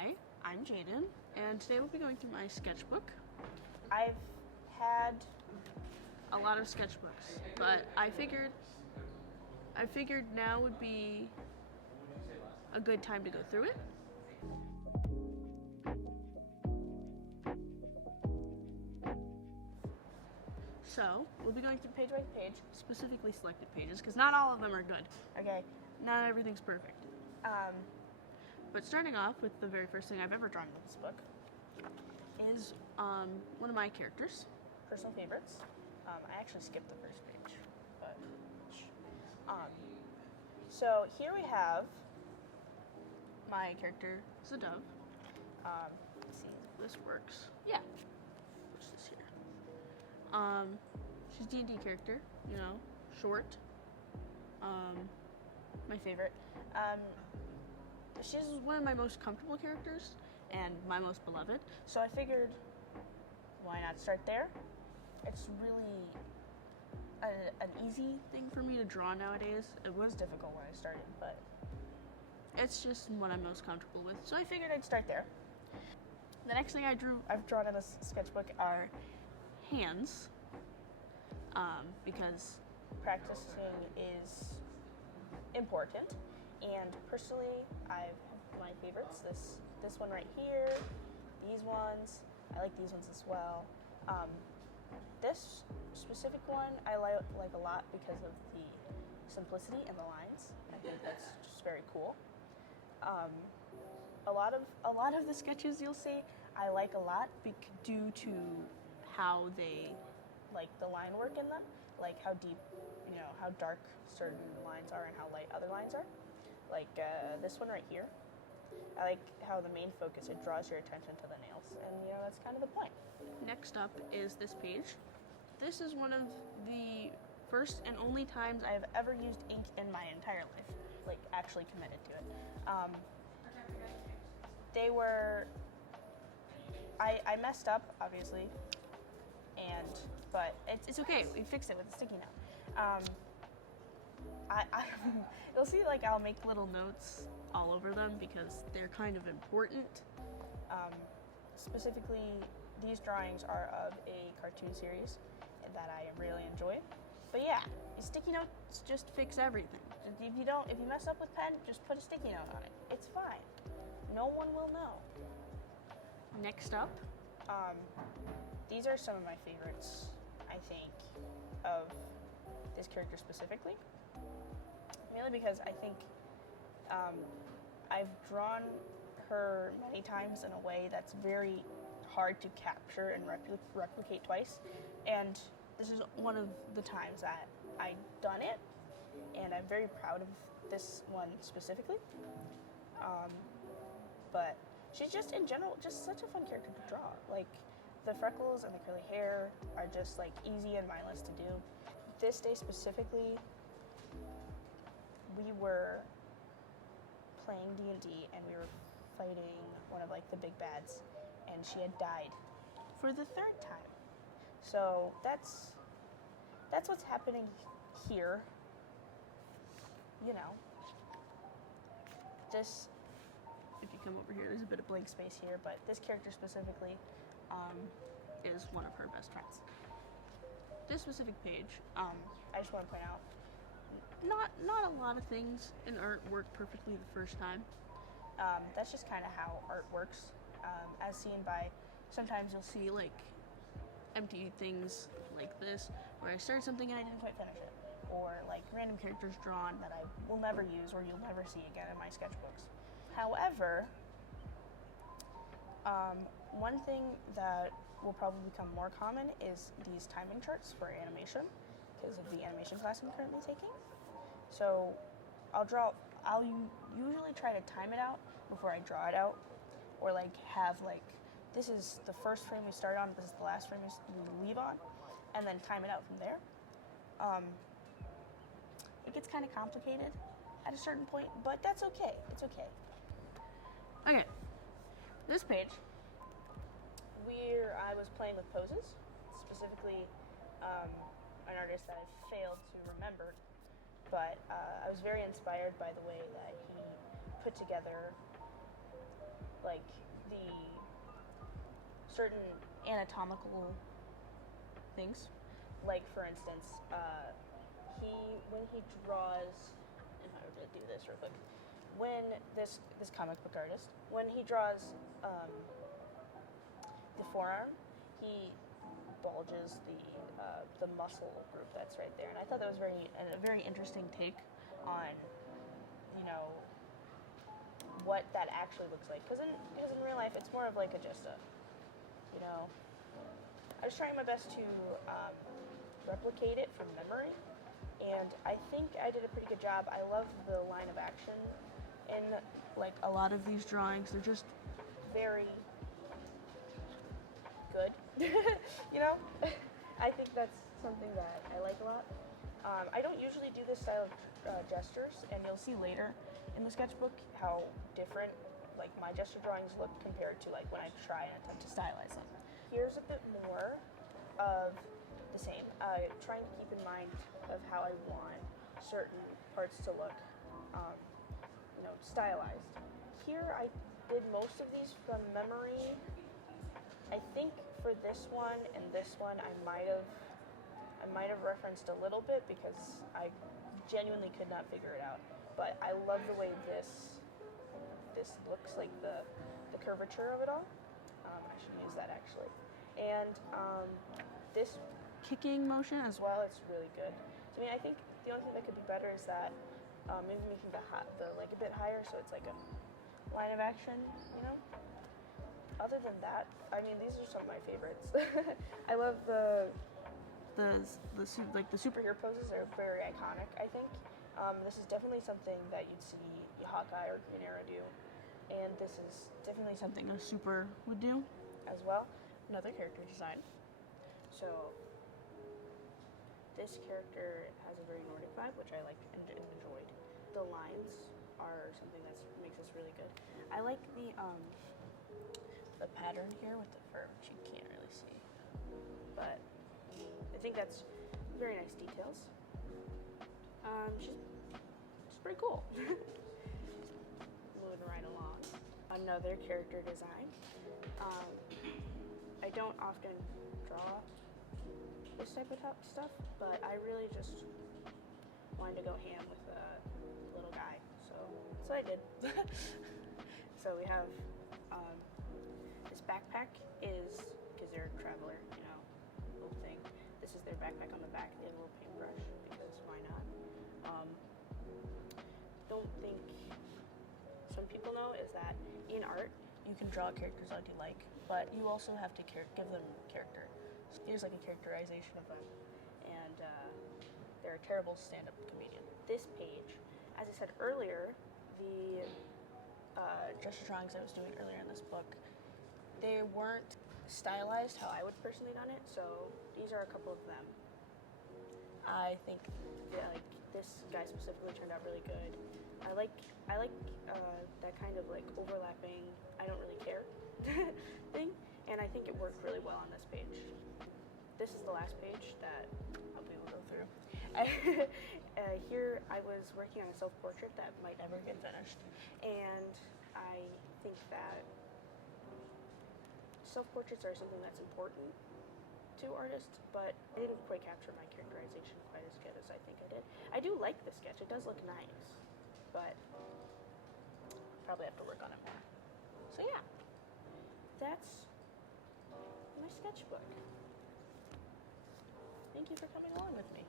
Hi, I'm Jadyn, and today we'll be going through my sketchbook. I've had A lot of sketchbooks, but I figured now would be a good time to go through it. So, we'll be going through page by page, specifically selected pages, because not all of them are good. okay. Not everything's perfect. Um, But starting off with the very first thing I've ever drawn in this book is one of my characters. personal favorites. I actually skipped the first page, but so here we have My character is a dove. let's see. This works. Yeah. What's this here? She's D&D character, short. My favorite. She's one of my most comfortable characters and my most beloved. So I figured, why not start there? It's really an easy Thing for me to draw nowadays. It was difficult when I started, but It's just what I'm most comfortable with. So I figured I'd start there. the next thing I've drawn in this sketchbook are hands, because practicing is important. And personally, I have my favorites. This one right here, these ones. I like these ones as well. This specific one I like a lot because of the simplicity and the lines. I think that's just very cool. A lot of the sketches you'll see I like a lot due to how they like the line work in them, like how deep, how dark certain lines are and how light other lines are. Like this one right here. I like how the main focus, it draws your attention to the nails, and that's kind of the point. Next up is this page. This is one of the first and only times I've ever used ink in my entire life, like actually committed to it. I messed up, obviously, but It's okay, we fixed it with a sticky note. you'll see, like, I'll make little notes all over them because they're kind of important. Specifically, these drawings are of a cartoon series that I really enjoy. But yeah, sticky notes just fix everything. If you mess up with pen, just put a sticky note on it. It's fine. No one will know. Next up, these are some of my favorites, I think, of this character specifically. Mainly because I think I've drawn her many times in a way that's very hard to capture and replicate twice. And this is one of the times that I've done it, and I'm very proud of this one specifically. But she's just, in general, just such a fun character to draw. Like, the freckles and the curly hair are just, like, easy and mindless to do. This day specifically, we were playing D&D, and we were fighting one of, like, the big bads, and she had died for the third time. So that's what's happening here. This, if you come over here, there's a bit of blank space here, but this character specifically is one of her best friends. This specific page, I just want to point out, not a lot of things in art work perfectly the first time. that's just kind of how art works, as seen by, sometimes you'll see, like, empty things like this, where I start something and I didn't quite finish it. or like random characters drawn that I will never use or you'll never see again in my sketchbooks. However, one thing that will probably become more common is these timing charts for animation, because of the animation class I'm currently taking. So I'll usually try to time it out before I draw it out, or like have like, this is the first frame we start on, this is the last frame we leave on, and then time it out from there. It gets kind of complicated at a certain point, but that's okay. It's okay. Okay, this page, where I was playing with poses, specifically an artist that I failed to remember, but I was very inspired by the way that he put together like like the certain anatomical things. Like for instance, when he draws, if I were to do this real quick, when this comic book artist, when he draws the forearm, he bulges the muscle group that's right there, and I thought that was a very interesting take on, you know, what that actually looks like. Because in real life, it's more of like just a, you know, I was trying my best to replicate it from memory, and I think I did a pretty good job. I love the line of action in like a lot of these drawings. They're just very good, you know? I think that's something that I like a lot. I don't usually do this style of gestures, and you'll see later in the sketchbook how different like my gesture drawings look compared to like when I try and attempt to stylize them. Here's a bit more of the same, trying to keep in mind of how I want certain parts to look, you know, stylized. Here I did most of these from memory. I think for this one and this one I might have referenced a little bit because I genuinely could not figure it out. But I love the way this looks, like the curvature of it all. I should use that actually. And this kicking motion as well, it's really good. So, I mean, I think the only thing that could be better is that maybe making the leg a bit higher so it's like a line of action, you know? Other than that, I mean, these are some of my favorites. I love the superhero poses are very iconic, I think. This is definitely something that you'd see Hawkeye or Green Arrow do, and this is definitely something a super would do as well. Another character design. So this character has a very Nordic vibe, which I like and enjoyed. The lines are something that makes this really good. I like the pattern here with the fur, which you can't really see, but I think that's very nice details. She's pretty cool. Moving right along. Another character design. I don't often draw this type of stuff, but I really just wanted to go ham with the little guy, so I did. So we have this backpack is, because they're a traveler, you know, little thing. This is their backpack on the back. They have a little paintbrush because why not? Don't think some people know is that in art you can draw characters like you like, but you also have to give them character. So here's like a characterization of them, and they're a terrible stand-up comedian. This page, as I said earlier, the gesture drawings I was doing earlier in this book, they weren't stylized how I would personally done it, so these are a couple of them. I think like this guy specifically turned out really good. I like that kind of like overlapping, I don't really care thing, and I think it worked really well on this page. This is the last page that I'll be able to go through. Here I was working on a self-portrait that might never get finished, and I think that self-portraits are something that's important to artists, but I didn't quite capture my characterization quite as good as I think I did. I do like the sketch, it does look nice, but probably have to work on it more. So yeah, that's my sketchbook. Thank you for coming along with me.